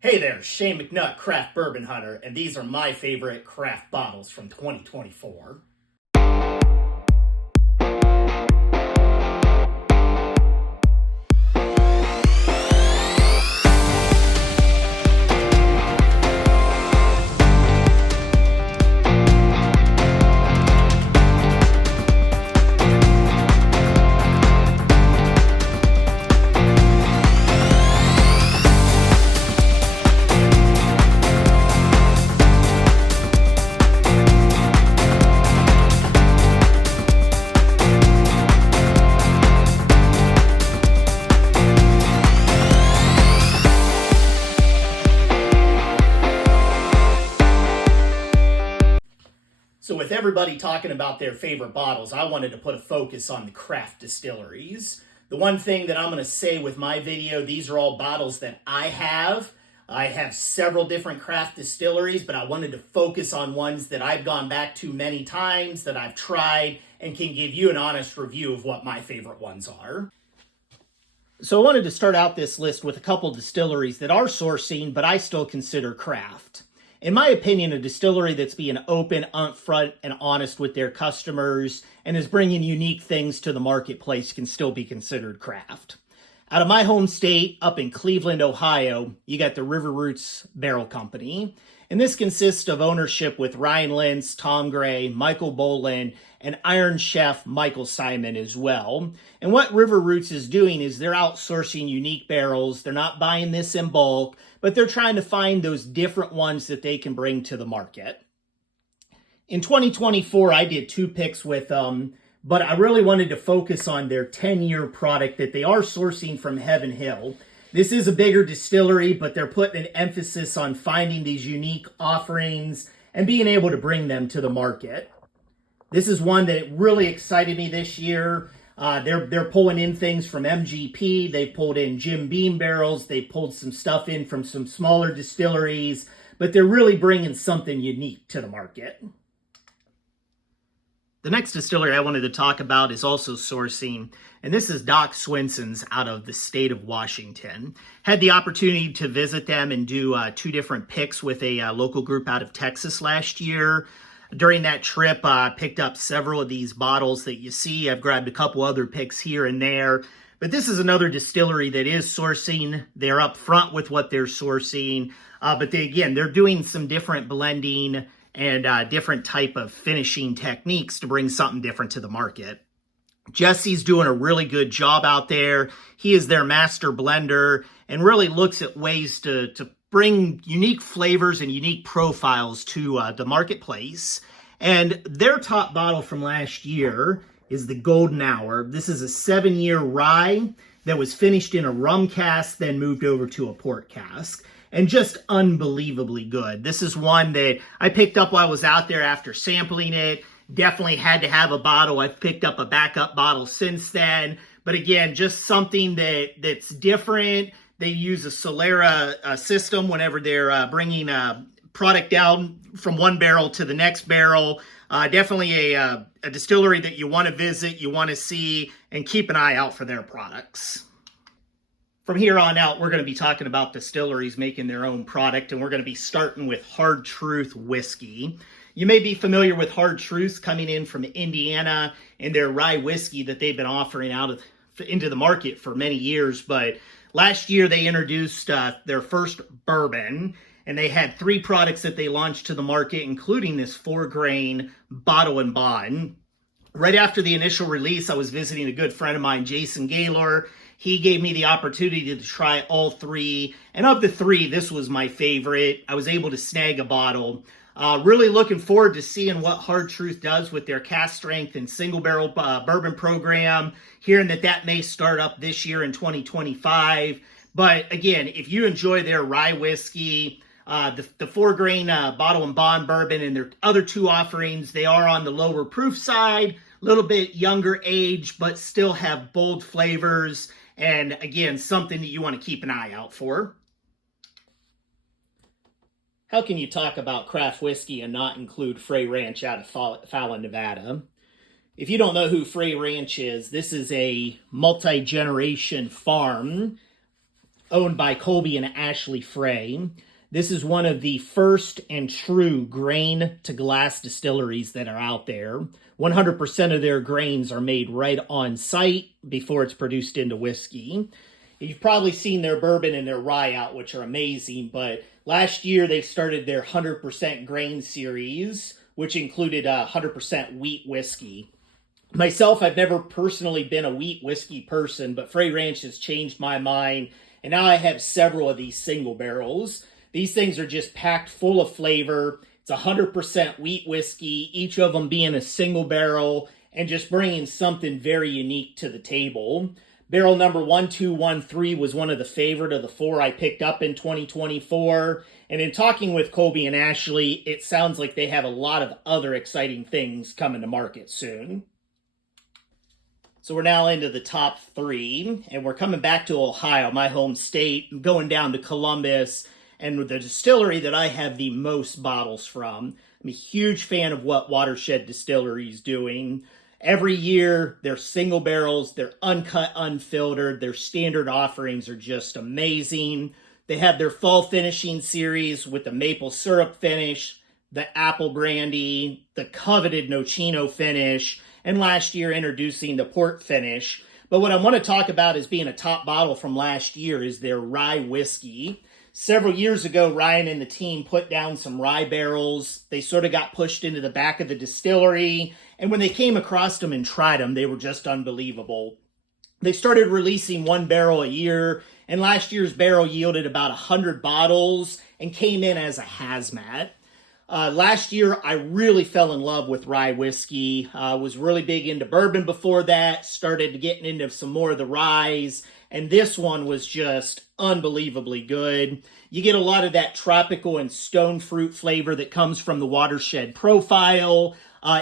Hey there, Shane McNutt, Craft Bourbon Hunter, and these are my favorite craft bottles from 2024. So with everybody talking about their favorite bottles, I wanted to put a focus on the craft distilleries. The one thing that I'm going to say with my video, these are all bottles that I have. I have several different craft distilleries, but I wanted to focus on ones that I've gone back to many times, that I've tried, and can give you an honest review of what my favorite ones are. So I wanted to start out this list with a couple distilleries that are sourcing, but I still consider craft. In my opinion, a distillery that's being open, upfront, and honest with their customers and is bringing unique things to the marketplace can still be considered craft. Out of my home state, up in Cleveland, Ohio, you got the River Roots Barrel Company. And this consists of ownership with Ryan Lentz, Tom Gray, Michael Boland, and Iron Chef Michael Simon as well. And what River Roots is doing is they're outsourcing unique barrels. They're not buying this in bulk, but they're trying to find those different ones that they can bring to the market. In 2024, I did 2 picks with them, but I really wanted to focus on their 10-year product that they are sourcing from Heaven Hill. This is a bigger distillery, but they're putting an emphasis on finding these unique offerings and being able to bring them to the market. This is one that really excited me this year. They're pulling in things from MGP. They've pulled in Jim Beam barrels. They pulled some stuff in from some smaller distilleries, but they're really bringing something unique to the market. The next distillery I wanted to talk about is also sourcing, and this is Doc Swinson's out of the state of Washington. Had the opportunity to visit them and do 2 different picks with a local group out of Texas last year. During that trip, I picked up several of these bottles that you see. I've grabbed a couple other picks here and there. But this is another distillery that is sourcing. They're up front with what they're sourcing. But they're doing some different blending and different type of finishing techniques to bring something different to the market. Jesse's doing a really good job out there. He is their master blender and really looks at ways to bring unique flavors and unique profiles to the marketplace. And their top bottle from last year is the Golden Hour. This is a 7-year rye that was finished in a rum cask, then moved over to a port cask. And just unbelievably good. This is one that I picked up while I was out there after sampling it. Definitely had to have a bottle. I've picked up a backup bottle since then. But again, just something that's different. They use a Solera system whenever they're bringing a product down from one barrel to the next barrel. Definitely a distillery that you want to visit, you want to see, and keep an eye out for their products. From here on out, we're going to be talking about distilleries making their own product, and we're going to be starting with Hard Truth Whiskey. You may be familiar with Hard Truth coming in from Indiana and their rye whiskey that they've been offering into the market for many years, but last year, they introduced their first bourbon, and they had 3 products that they launched to the market, including this 4-grain Bottle and Bond. Right after the initial release, I was visiting a good friend of mine, Jason Gaylor. He gave me the opportunity to try all 3, and of the 3, this was my favorite. I was able to snag a bottle. Really looking forward to seeing what Hard Truth does with their cask strength and single barrel bourbon program. Hearing that may start up this year in 2025. But again, if you enjoy their rye whiskey, the 4-grain Bottle and Bond bourbon and their other 2 offerings, they are on the lower proof side, a little bit younger age, but still have bold flavors. And again, something that you want to keep an eye out for. How can you talk about craft whiskey and not include Frey Ranch out of Fallon, Nevada? If you don't know who Frey Ranch is, this is a multi-generation farm owned by Colby and Ashley Frey. This is one of the first and true grain to glass distilleries that are out there. 100% of their grains are made right on site before it's produced into whiskey. You've probably seen their bourbon and their rye out, which are amazing, but last year they started their 100% grain series, which included 100% wheat whiskey. Myself, I've never personally been a wheat whiskey person, but Frey Ranch has changed my mind, and now I have several of these single barrels. These things are just packed full of flavor. It's 100% wheat whiskey, each of them being a single barrel, and just bringing something very unique to the table. Barrel number 1213 was one of the favorite of the 4 I picked up in 2024. And in talking with Colby and Ashley, it sounds like they have a lot of other exciting things coming to market soon. So we're now into the top 3, and we're coming back to Ohio, my home state, going down to Columbus, and the distillery that I have the most bottles from. I'm a huge fan of what Watershed Distillery is doing. Every year, their single barrels, they're uncut, unfiltered. Their standard offerings are just amazing. They have their fall finishing series with the maple syrup finish, the apple brandy, the coveted Nocino finish, and last year introducing the port finish. But what I want to talk about as being a top bottle from last year is their rye whiskey. Several years ago, Ryan and the team put down some rye barrels. They sort of got pushed into the back of the distillery, and when they came across them and tried them, they were just unbelievable. They started releasing 1 barrel a year, and last year's barrel yielded about 100 bottles and came in as a hazmat. Last year, I really fell in love with rye whiskey. Was really big into bourbon before that, started getting into some more of the ryes, and this one was just unbelievably good. You get a lot of that tropical and stone fruit flavor that comes from the Watershed profile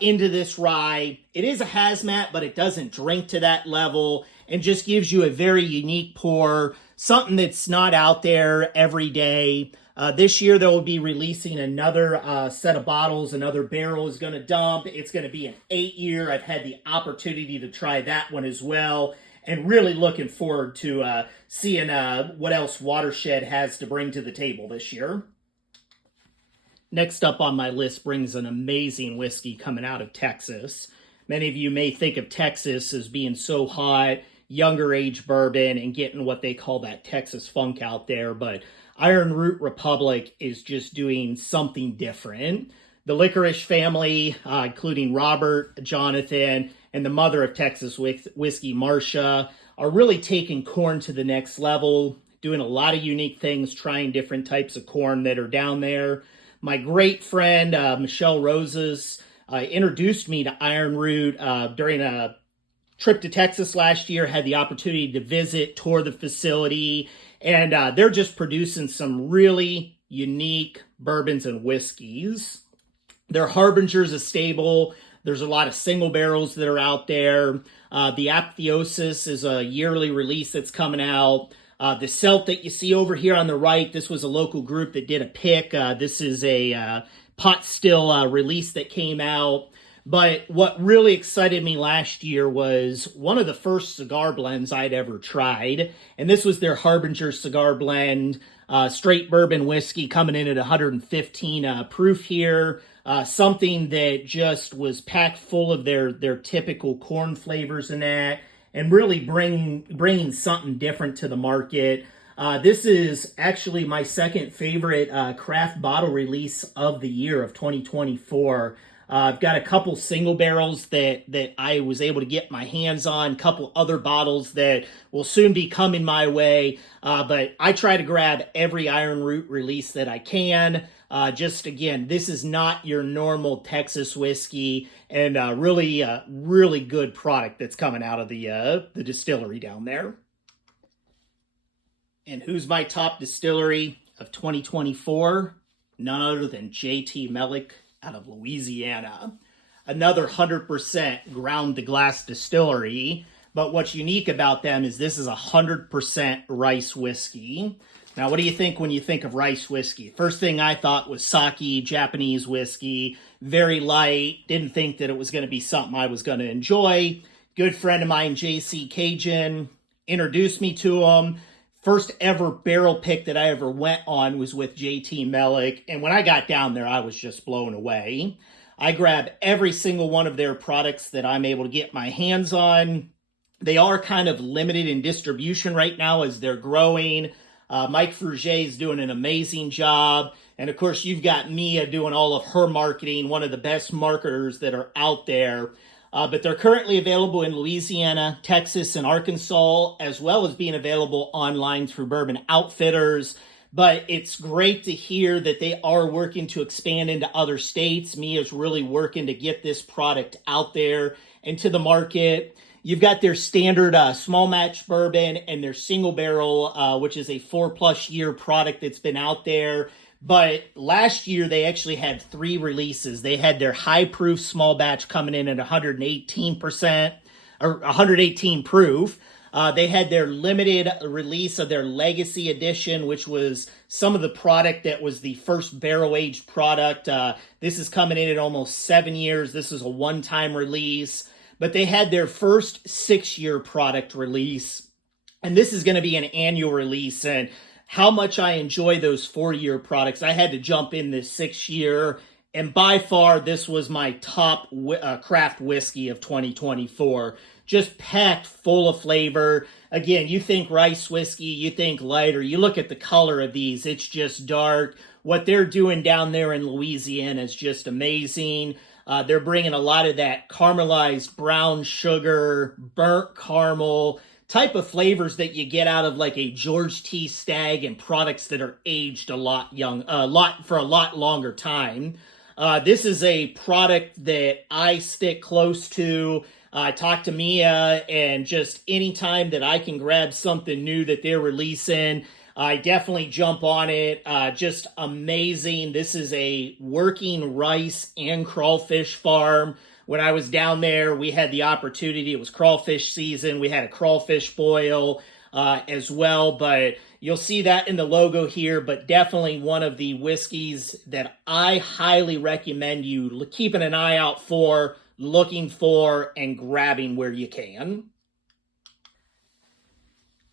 into this rye. It is a hazmat, but it doesn't drink to that level and just gives you a very unique pour, something that's not out there every day. This year, they'll be releasing another set of bottles. Another barrel is going to dump. It's going to be an 8-year. I've had the opportunity to try that one as well, and really looking forward to seeing what else Watershed has to bring to the table this year. Next up on my list brings an amazing whiskey coming out of Texas. Many of you may think of Texas as being so hot, younger age bourbon, and getting what they call that Texas funk out there, but Iron Root Republic is just doing something different. The Licorice family, including Robert, Jonathan, and the mother of Texas whiskey, Marcia, are really taking corn to the next level, doing a lot of unique things, trying different types of corn that are down there. My great friend, Michelle Roses, introduced me to Iron Root during a trip to Texas last year, had the opportunity to visit, tour the facility, and they're just producing some really unique bourbons and whiskeys. They're harbingers of stable. There's a lot of single barrels that are out there. The Apotheosis is a yearly release that's coming out. The Celt that you see over here on the right, this was a local group that did a pick. This is a pot still release that came out. But what really excited me last year was one of the first cigar blends I'd ever tried. And this was their Harbinger cigar blend, straight bourbon whiskey coming in at 115 proof here. Something that just was packed full of their typical corn flavors in that, and really bringing something different to the market. This is actually my second favorite craft bottle release of the year of 2024. I've got a couple single barrels that I was able to get my hands on, a couple other bottles that will soon be coming my way. But I try to grab every Iron Root release that I can. Just again, this is not your normal Texas whiskey, and really good product that's coming out of the distillery down there. And who's my top distillery of 2024? None other than J.T. Mellick out of Louisiana. Another 100% ground to glass distillery. But what's unique about them is this is 100% rice whiskey. Now, what do you think when you think of rice whiskey? First thing I thought was sake, Japanese whiskey, very light. Didn't think that it was going to be something I was going to enjoy. Good friend of mine, JC Cajun, introduced me to them. First ever barrel pick that I ever went on was with JT Mellick. And when I got down there, I was just blown away. I grab every single one of their products that I'm able to get my hands on. They are kind of limited in distribution right now as they're growing. Mike Fruget is doing an amazing job. And of course, you've got Mia doing all of her marketing, one of the best marketers that are out there. But they're currently available in Louisiana, Texas, and Arkansas, as well as being available online through Bourbon Outfitters. But it's great to hear that they are working to expand into other states. Mia's really working to get this product out there into the market. You've got their standard small match bourbon and their single barrel, which is a 4+ year product that's been out there. But last year, they actually had 3 releases. They had their high proof small batch coming in at 118% or 118 proof. They had their limited release of their Legacy Edition, which was some of the product that was the first barrel-aged product. This is coming in at almost 7 years. This is a one-time release. But they had their first 6-year product release. And this is going to be an annual release. And how much I enjoy those 4-year products. I had to jump in this 6-year. And by far, this was my top craft whiskey of 2024. Just packed full of flavor. Again, you think rice whiskey, you think lighter. You look at the color of these, it's just dark. What they're doing down there in Louisiana is just amazing. They're bringing a lot of that caramelized brown sugar, burnt caramel type of flavors that you get out of like a George T. Stagg and products that are aged for a lot longer time. This is a product that I stick close to. I talk to Mia, and just anytime that I can grab something new that they're releasing, I definitely jump on it. Just amazing. This is a working rice and crawfish farm. When I was down there, we had the opportunity. It was crawfish season. We had a crawfish boil as well, but you'll see that in the logo here, but definitely one of the whiskeys that I highly recommend you keeping an eye out for, looking for, and grabbing where you can.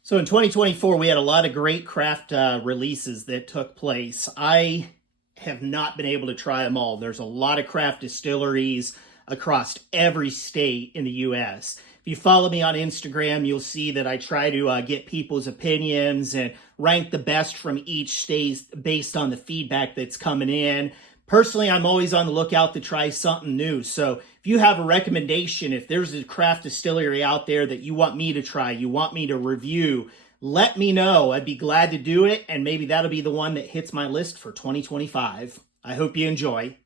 So in 2024, we had a lot of great craft releases that took place. I have not been able to try them all. There's a lot of craft distilleries across every state in the U.S. If you follow me on Instagram, you'll see that I try to get people's opinions and rank the best from each state based on the feedback that's coming in. Personally, I'm always on the lookout to try something new. So if you have a recommendation, if there's a craft distillery out there that you want me to try, you want me to review, let me know. I'd be glad to do it, and maybe that'll be the one that hits my list for 2025. I hope you enjoy.